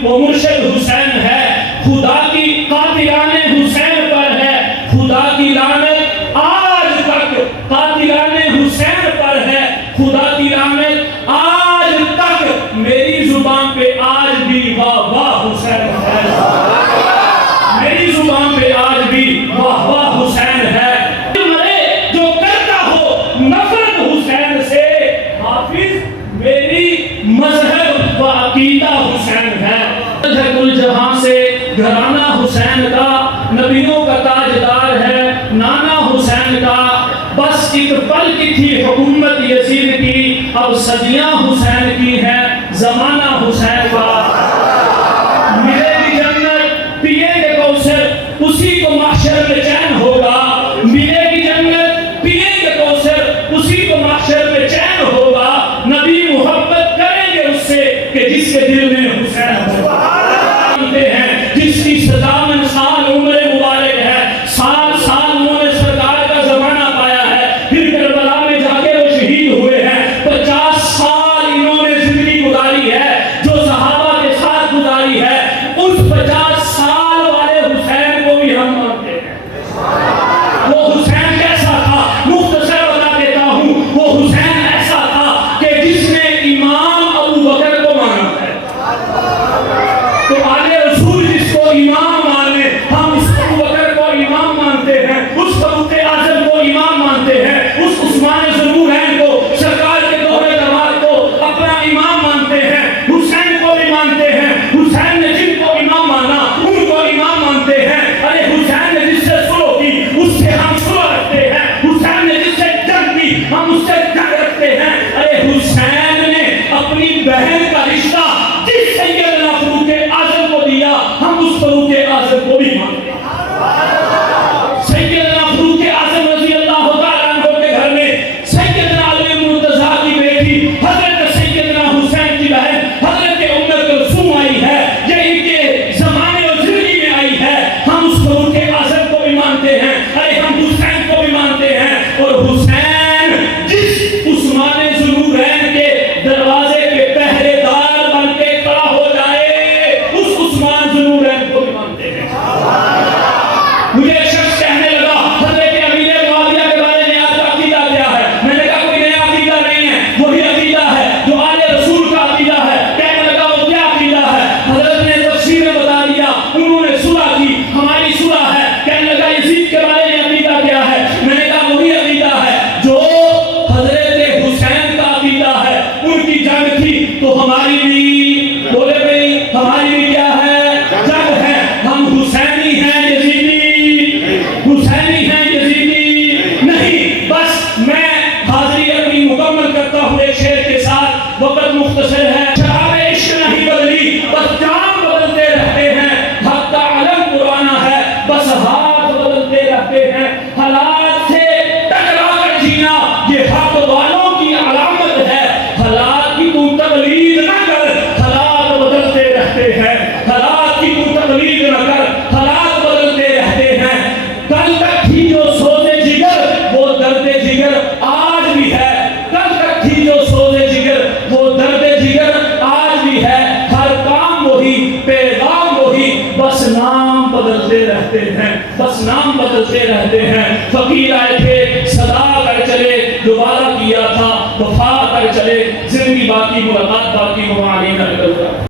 वो मुर्शिद हुसैन है। खुदा की कातिलाने हुसैन पर है, खुदा की लानत आज तक कातिलाने हुसैन पर है, खुदा की लानत आज तक मेरी जुबान पे आज भी वाह वाह हुसैन है, मेरी जुबान पे आज भी वाह वाह हुसैन है। मरे जो करता हो नफरत हुसैन से, हाफिज मेरी मजहब व अकीदा हुसैन है। कुल जहां से घराना हुसैन का, नबियों का ताजदार है नाना हुसैन का। बस एक पल की थी हुकूमत यजीद की, अब सदियां हुसैन की है जमाना हुसैन का। मिलेगी जन्नत पिएंगे कौसर, उसी को महशर में चैन होगा। मिलेगी जन्नत पिएंगे कौसर, उसी को महशर में चैन होगा। नबी मोहब्बत करेंगे उससे कि जिसके दिल में हुसैन होगा। हैं जिसकी सदामन साल उम्र मुबारक है, साल साल उन्होंने सरकार का जमाना पाया है, फिर करबला में जाके वो शहीद हुए हैं। 50 साल इन्होंने जिंदगी गुजारी है जो सहाबा के साथ गुजारी है। उस 50 साल वाले हुसैन को भी हम मानते हैं। वो हुसैन कैसा था, मुख्तसर बता देता हूँ। वो हुसैन ऐसा था कि जिसने इमाम अबू बकर को माना है। तो आगे रसूल जिसको इमाम माने, हम उस अबू बकर को इमाम मानते हैं, उस फारूक आज़म को इमाम मानते हैं, उस उस्मान ज़ुन्नूरैन को, सरकार के दौरे दरबार को अपना इमाम मानते हैं, हुसैन को भी मानते हैं। हुसैन ने जिनको इमाम माना उनको इमाम मानते हैं। अरे हुसैन ने जिससे सुलह की उससे हम सुलह रखते हैं, हुसैन ने जिससे जंग की हम उससे जंग रखते हैं। अरे हुसैन ने अपनी बहन का रिश्ता जिस सैयदना फारूक आज़म को दिया, हम उस फारूक आज़म को भी मानते हैं। सैयदना फारूक आज़म रज़ी अल्लाह तआला अन्हु के घर में सैयदना अली मुर्तज़ा की बेटी हज़रत सैयदना हुसैन की बहन हज़रत उम्मे कुलसूम आई है। ये इनके ज़माने और ज़िंदगी में आई है। हम उस फारूक आज़म को भी मानते हैं। अरे हम हुसैन को भी मानते हैं। और हुसैन जिस उस्मान ज़ुन्नूरैन के दरवाजे पे पहरेदार बन के खड़ा हो जाए, उस उस्मान ज़ुन्नूरैन को भी मानते हैं। मुझे एक शख्स कहने लगा हज़रत अमीर मुआविया के बारे में आपका अकीदा क्या है? मैंने कहा कोई नया अकीदा नहीं है, वही अकीदा है जो आले रसूल का अकीदा है। कहने लगा वो क्या अकीदा है? हज़रत ने तफसीर में बता दिया। उन्होंने सुलह की, हमारी सुलह है। कहने लगा यजीद के बारे में अकीदा क्या है? मैंने कहा वही अकीदा है जो हज़रत हुसैन का अकीदा है। उनकी जंग थी तो हमारी भी, बोले भाई हमारी भी क्या है? जंग है। हम हुसैनी हैं यजीदी, हुसैनी हैं यजीदी नहीं। बस मैं हाजिरी अपनी मुकम्मल करता हूँ एक शेर के साथ, वक्त मुख्तसर है। शराब इश्क नहीं बदली, बस जाम बदलते रहते हैं। हक का अलम पुराना है, बस हाथ बदलते रहते हैं। हालात से टकरा कर जीना ये हक वालों की अलामत है। हालात की तू तकलीद न कर, हालात बदलते रहते हैं। हालात की तू तकलीद न कर, हालात बदलते रहते हैं। कल तक थी जो सोज़े जिगर वो दर्दे जिगर आज भी है। कल तक थी जो सोज़े जिगर वो दर्दे जिगर आज भी है। हर काम वही, पैगाम वही, बस नाम बदलते रहते हैं, बस नाम बदलते रहते हैं। फकीर आए थे सदा कर चले, जो वादा किया था वफा कर चले। जिंदगी बाकी मुलाकात बाकी, वो आगे न निकल